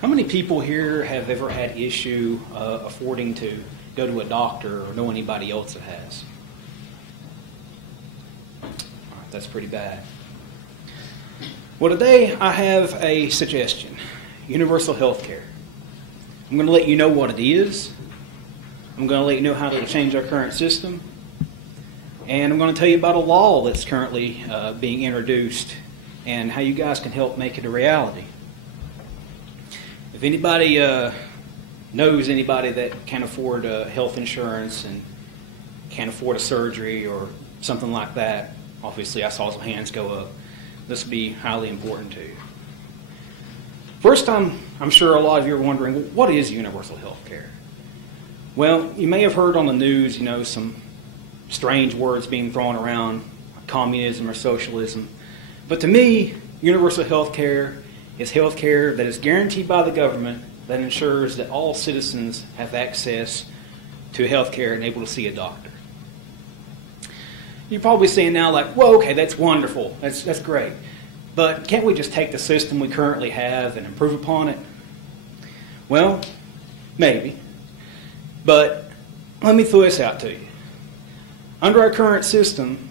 How many people here have ever had issue affording to go to a doctor or know anybody else that has? All right, that's pretty bad. Well, today I have a suggestion: universal health care. I'm going to let you know what it is. I'm going to let you know how to change our current system. And I'm going to tell you about a law that's currently being introduced and how you guys can help make it a reality. If anybody knows anybody that can afford health insurance and can't afford a surgery or something like that, obviously I saw some hands go up. This will be highly important to you. First, I'm sure a lot of you are wondering, what is universal health care? Well, you may have heard on the news, some strange words being thrown around, like communism or socialism. But to me, universal health care is health care that is guaranteed by the government that ensures that all citizens have access to health care and able to see a doctor. You're probably saying now, like, well, okay, that's wonderful. That's great. But can't we just take the system we currently have and improve upon it? Well, maybe. But let me throw this out to you. Under our current system,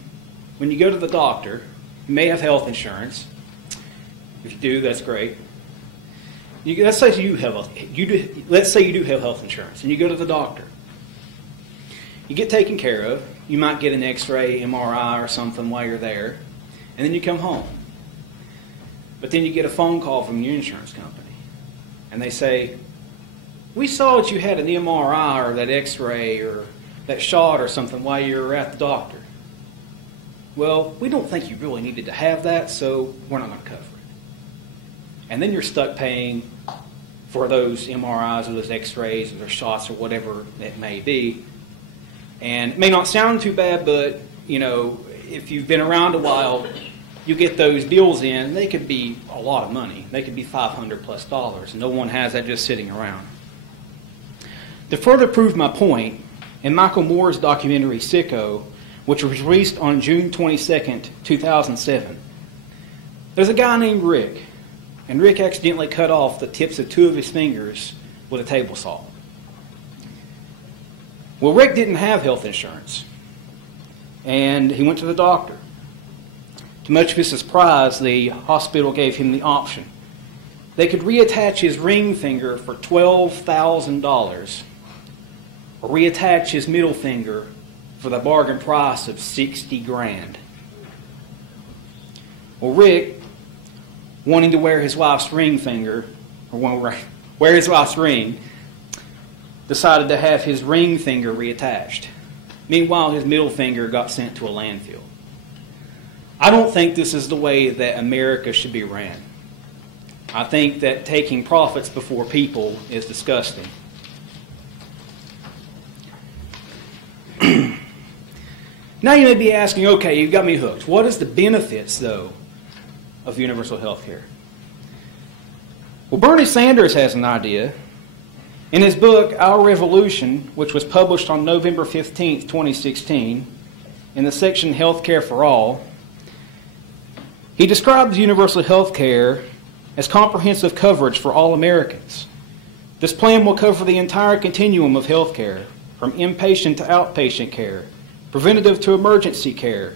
when you go to the doctor, you may have health insurance. If you do, that's great. Let's say you do have health insurance, and you go to the doctor. You get taken care of. You might get an X-ray, MRI, or something while you're there, and then you come home. But then you get a phone call from your insurance company, and they say, "We saw that you had an MRI or that X-ray or that shot or something while you were at the doctor. Well, we don't think you really needed to have that, so we're not going to cover it." And then you're stuck paying for those MRIs or those X-rays or those shots or whatever it may be. And it may not sound too bad, but, if you've been around a while, you get those bills in. They could be a lot of money. They could be $500+. No one has that just sitting around. To further prove my point, in Michael Moore's documentary Sicko, which was released on June 22nd, 2007, there's a guy named Rick, and Rick accidentally cut off the tips of 2 of his fingers with a table saw. Well, Rick didn't have health insurance, and he went to the doctor. To much of his surprise, the hospital gave him the option. They could reattach his ring finger for $12,000, or reattach his middle finger for the bargain price of $60,000. Well, Rick, wanting to wear his wife's ring finger, or wear his wife's ring, decided to have his ring finger reattached. Meanwhile, his middle finger got sent to a landfill. I don't think this is the way that America should be ran. I think that taking profits before people is disgusting. Now you may be asking, okay, you've got me hooked. What is the benefits, though, of universal health care? Well, Bernie Sanders has an idea. In his book, Our Revolution, which was published on November 15th, 2016, in the section Healthcare for All, he describes universal health care as comprehensive coverage for all Americans. This plan will cover the entire continuum of health care, from inpatient to outpatient care, preventative to emergency care,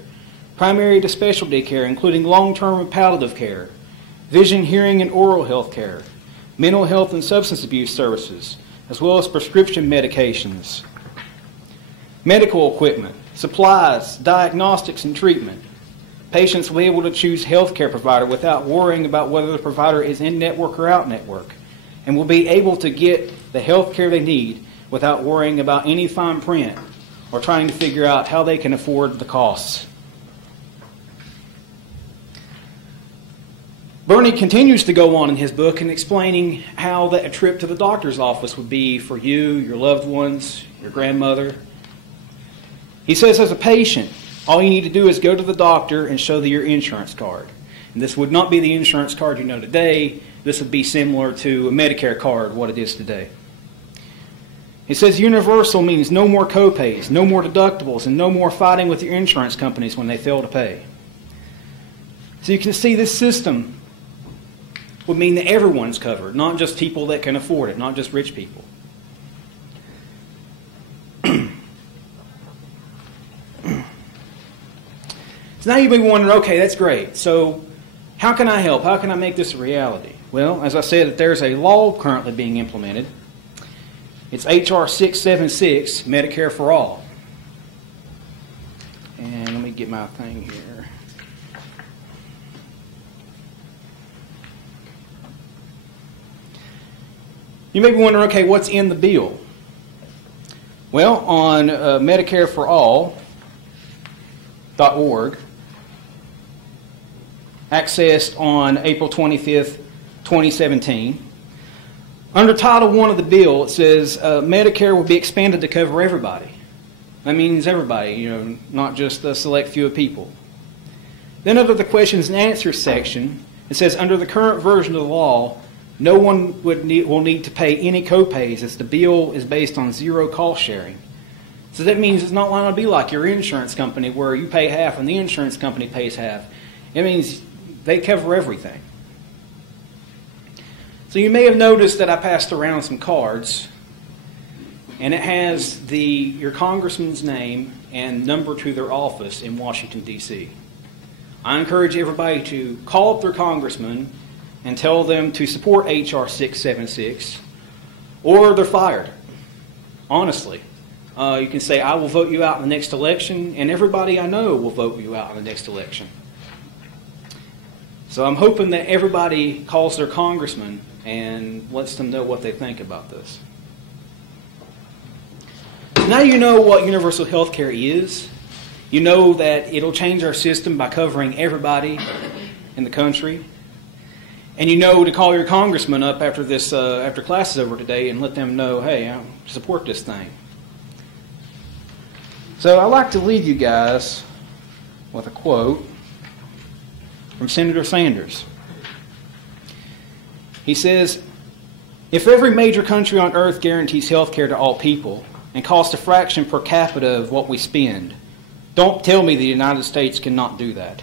primary to specialty care, including long-term and palliative care, vision, hearing, and oral health care, mental health and substance abuse services, as well as prescription medications, medical equipment, supplies, diagnostics, and treatment. Patients will be able to choose health care provider without worrying about whether the provider is in-network or out-network, and will be able to get the health care they need without worrying about any fine print or trying to figure out how they can afford the costs. Bernie continues to go on in his book in explaining how a trip to the doctor's office would be for you, your loved ones, your grandmother. He says, as a patient, all you need to do is go to the doctor and show your insurance card. And this would not be the insurance card you know today. This would be similar to a Medicare card, what it is today. He says universal means no more copays, no more deductibles, and no more fighting with your insurance companies when they fail to pay. So you can see this system would mean that everyone's covered, not just people that can afford it, not just rich people. So now you may be wondering, okay, that's great. So how can I help? How can I make this a reality? Well, as I said, there's a law currently being implemented. It's H.R. 676, Medicare for All. And let me get my thing here. You may be wondering, okay, what's in the bill? Well, on MedicareForAll.org, accessed on April 25th, 2017, under Title I of the bill, it says Medicare will be expanded to cover everybody. That means everybody, not just a select few of people. Then under the questions and answers section, it says under the current version of the law, no one will need to pay any copays as the bill is based on zero cost sharing. So that means it's not going to be like your insurance company where you pay half and the insurance company pays half. It means they cover everything. So you may have noticed that I passed around some cards, and it has your congressman's name and number to their office in Washington, D.C. I encourage everybody to call up their congressman and tell them to support H.R. 676, or they're fired. Honestly. You can say, I will vote you out in the next election, and everybody I know will vote you out in the next election. So I'm hoping that everybody calls their congressman and lets them know what they think about this. Now you know what universal health care is. You know that it'll change our system by covering everybody in the country. And you know to call your congressman up after class is over today and let them know, hey, I support this thing. So I'd like to leave you guys with a quote from Senator Sanders. He says, if every major country on earth guarantees health care to all people and costs a fraction per capita of what we spend, don't tell me the United States cannot do that.